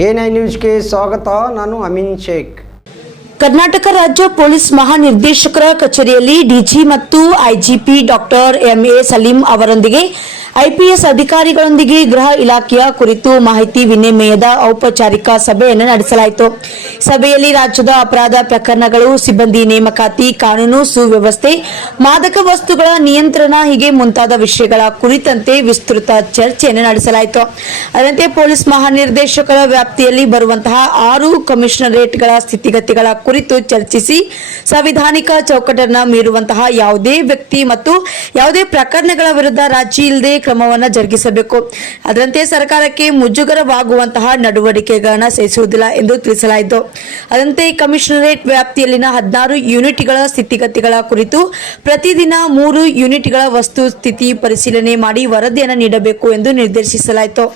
A9 ನ್ಯೂಸ್ಗೆ ಸ್ವಾಗತ. ನಾನು ಅಮೀನ್ ಶೇಖ್. ಕರ್ನಾಟಕ ರಾಜ್ಯ ಪೊಲೀಸ್ ಮಹಾನಿರ್ದೇಶಕರ ಕಚೇರಿಯಲ್ಲಿ ಡಿಜಿ ಮತ್ತು ಐಜಿಪಿ ಡಾಕ್ಟರ್ ಎಂಎ ಸಲೀಂ ಅವರೊಂದಿಗೆ ಐಪಿಎಸ್ ಅಧಿಕಾರಿಗಳೊಂದಿಗೆ ಗೃಹ ಇಲಾಖೆಯ ಕುರಿತು ಮಾಹಿತಿ ವಿನಿಮಯದ ಔಪಚಾರಿಕ ಸಭೆಯನ್ನು ನಡೆಸಲಾಯಿತು. ಸಭೆಯಲ್ಲಿ ರಾಜ್ಯದ ಅಪರಾಧ ಪ್ರಕರಣಗಳು, ಸಿಬ್ಬಂದಿ ನೇಮಕಾತಿ, ಕಾನೂನು ಸುವ್ಯವಸ್ಥೆ, ಮಾದಕ ವಸ್ತುಗಳ ನಿಯಂತ್ರಣ ಹೀಗೆ ಮುಂತಾದ ವಿಷಯಗಳ ಕುರಿತಂತೆ ವಿಸ್ತೃತ ಚರ್ಚೆಯನ್ನು ನಡೆಸಲಾಯಿತು. ಅದರಂತೆ ಪೊಲೀಸ್ ಮಹಾನಿರ್ದೇಶಕರ ವ್ಯಾಪ್ತಿಯಲ್ಲಿ ಬರುವಂತಹ 6 ಕಮಿಷನರೇಟ್ಗಳ ಸ್ಥಿತಿಗತಿಗಳ ಕುರಿತು ಚರ್ಚಿಸಿ ಸಂವಿಧಾನಿಕ ಚೌಕಟ್ಟನ್ನು ಮೀರುವಂತಹ ಯಾವುದೇ ವ್ಯಕ್ತಿ ಮತ್ತು ಯಾವುದೇ ಪ್ರಕರಣಗಳ ವಿರುದ್ಧ ರಾಜಿ ಇಲ್ಲದೆ ಕ್ರಮವನ್ನು ಜರುಗಿಸಬೇಕು. ಅದರಂತೆ ಸರ್ಕಾರಕ್ಕೆ ಮುಜುಗರವಾಗುವಂತಹ ನಡವಳಿಕೆಗಳನ್ನು ಸಹಿಸುವುದಿಲ್ಲ ಎಂದು ತಿಳಿಸಲಾಯಿತು. ಅದರಂತೆ ಕಮಿಷನರೇಟ್ ವ್ಯಾಪ್ತಿಯಲ್ಲಿನ 16 ಯೂನಿಟ್ಗಳ ಸ್ಥಿತಿಗತಿಗಳ ಕುರಿತು ಪ್ರತಿದಿನ 3 ಯೂನಿಟ್ಗಳ ವಸ್ತು ಸ್ಥಿತಿ ಪರಿಶೀಲನೆ ಮಾಡಿ ವರದಿಯನ್ನು ನೀಡಬೇಕು ಎಂದು ನಿರ್ದೇಶಿಸಲಾಯಿತು.